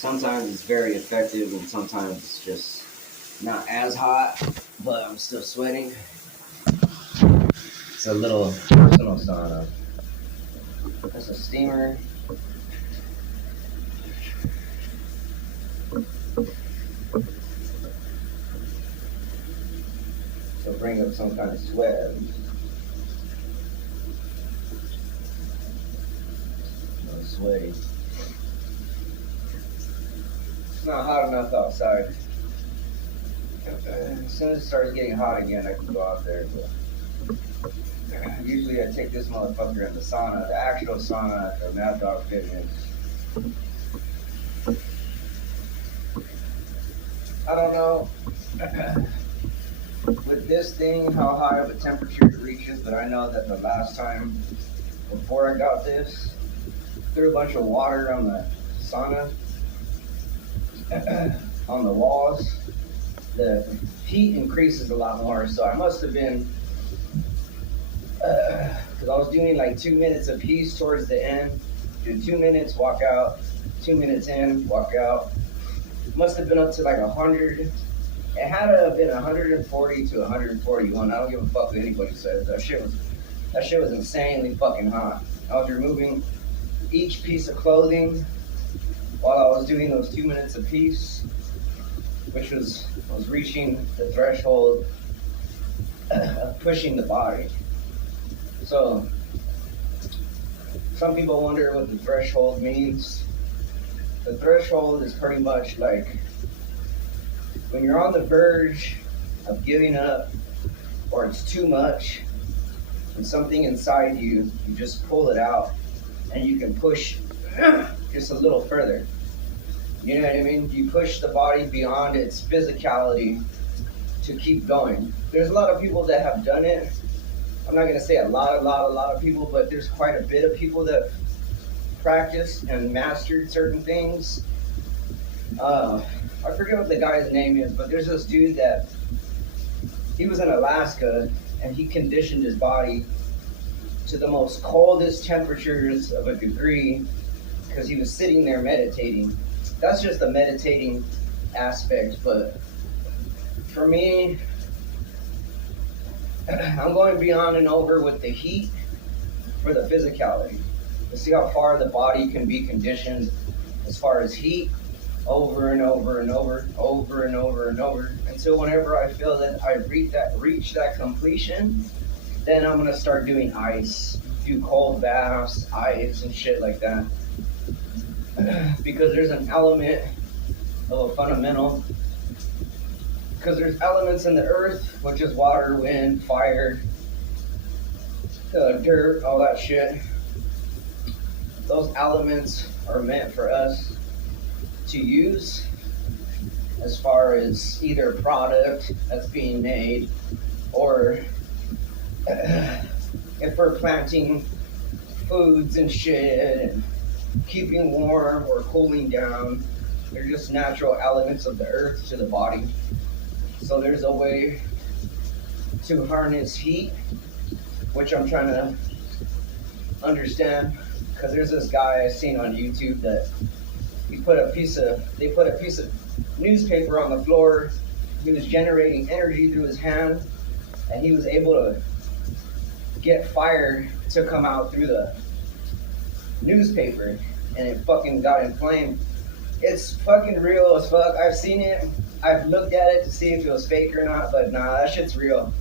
Sometimes it's very effective and sometimes it's just not as hot, but I'm still sweating. It's a little personal sauna. That's a steamer. So bring up some kind of sweat. I'm sweaty. It's not hot enough outside. As soon as it starts getting hot again, I can go out there. But usually I take this motherfucker in the sauna, the actual sauna at the Mad Dog Fitness. I don't know with this thing how high of a temperature it reaches, but I know that the last time before I got this, threw a bunch of water on the sauna, on the walls. The heat increases a lot more, so I must have been, because I was doing like 2 minutes a piece towards the end. Do 2 minutes, walk out, 2 minutes in, walk out. Must have been up to like 100. It had to have been 140 to 141. I don't give a fuck what anybody says. That shit was insanely fucking hot. I was removing each piece of clothing while I was doing those 2 minutes a piece, which was reaching the threshold of pushing the body. So some people wonder what the threshold means. The threshold is pretty much like when you're on the verge of giving up, or it's too much, and something inside you, you just pull it out and you can push just a little further. You know what I mean? You push the body beyond its physicality to keep going. There's a lot of people that have done it. I'm not gonna say a lot of people, but there's quite a bit of people that practiced and mastered certain things. I forget what the guy's name is, but there's this dude that he was in Alaska and he conditioned his body to the most coldest temperatures of a degree because he was sitting there meditating. That's just the meditating aspect, but for me, I'm going beyond and over with the heat for the physicality. To see how far the body can be conditioned as far as heat, over and over and over, over and over and over, until whenever I feel that I reach that completion, then I'm gonna start doing ice, do cold baths, ice and shit like that. Because there's an element of a fundamental. Because there's elements in the earth, which is water, wind, fire, dirt, all that shit. Those elements are meant for us to use as far as either product that's being made, or if we're planting foods and shit and keeping warm or cooling down. They're just natural elements of the earth to the body. So there's a way to harness heat, which I'm trying to understand, because there's this guy I seen on YouTube that they put a piece of newspaper on the floor. He was generating energy through his hand, and he was able to get fire to come out through the newspaper, and it fucking got inflamed. It's fucking real as fuck. I've seen it. I've looked at it to see if it was fake or not, but nah, that shit's real.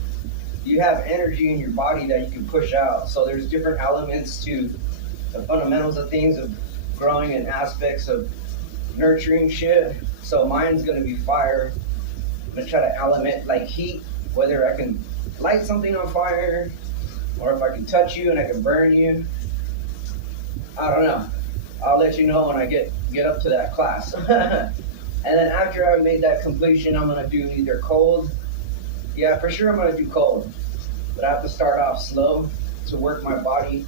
You have energy in your body that you can push out. So there's different elements to the fundamentals of things, of growing and aspects of nurturing shit. So mine's gonna be fire. I'm gonna try to element like heat, whether I can light something on fire or if I can touch you and I can burn you. I don't know. I'll let you know when I get up to that class. And then after I've made that completion, I'm gonna do either cold. Yeah, for sure I'm gonna do cold. But I have to start off slow to work my body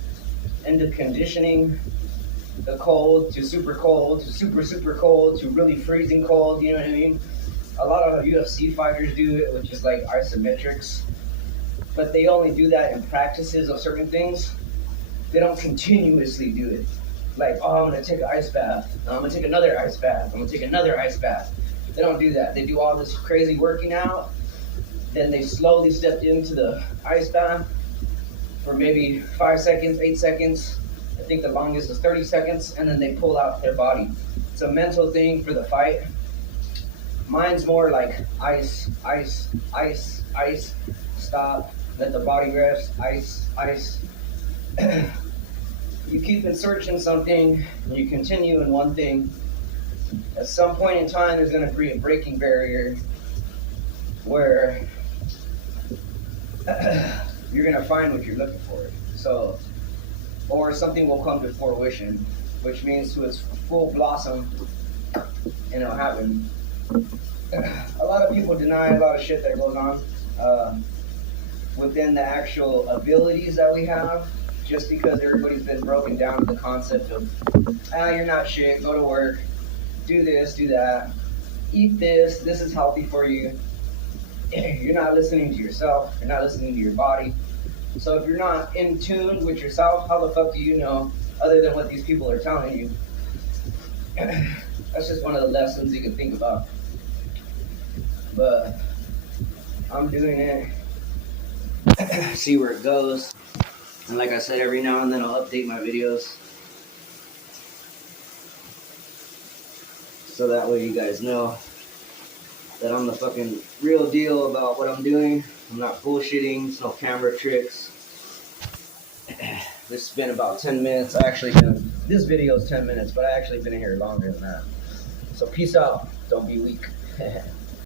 into conditioning the cold to super cold to super cold to really freezing cold, you know what I mean? A lot of UFC fighters do it, which is like isometrics. But they only do that in practices of certain things. They don't continuously do it. Like, oh, I'm gonna take an ice bath. No, I'm gonna take another ice bath. I'm gonna take another ice bath. They don't do that. They do all this crazy working out. Then they slowly step into the ice bath for maybe 5 seconds, 8 seconds. I think the longest is 30 seconds, and then they pull out their body. It's a mental thing for the fight. Mine's more like ice, ice, ice, ice, stop, let the body rest, ice, ice. You keep in searching something, and you continue in one thing. At some point in time, there's going to be a breaking barrier where you're going to find what you're looking for. So, or something will come to fruition, which means to its full blossom, and it'll happen. A lot of people deny a lot of shit that goes on within the actual abilities that we have, just because everybody's been broken down to the concept of, you're not shit, go to work, do this, do that, eat this, this is healthy for you. You're not listening to yourself, you're not listening to your body. So if you're not in tune with yourself, how the fuck do you know, other than what these people are telling you? That's just one of the lessons you can think about. But I'm doing it, see where it goes. And like I said, every now and then I'll update my videos, so that way you guys know that I'm the fucking real deal about what I'm doing. I'm not bullshitting, it's no camera tricks. This has been about 10 minutes. This video is 10 minutes, but I actually been here longer than that. So peace out, don't be weak.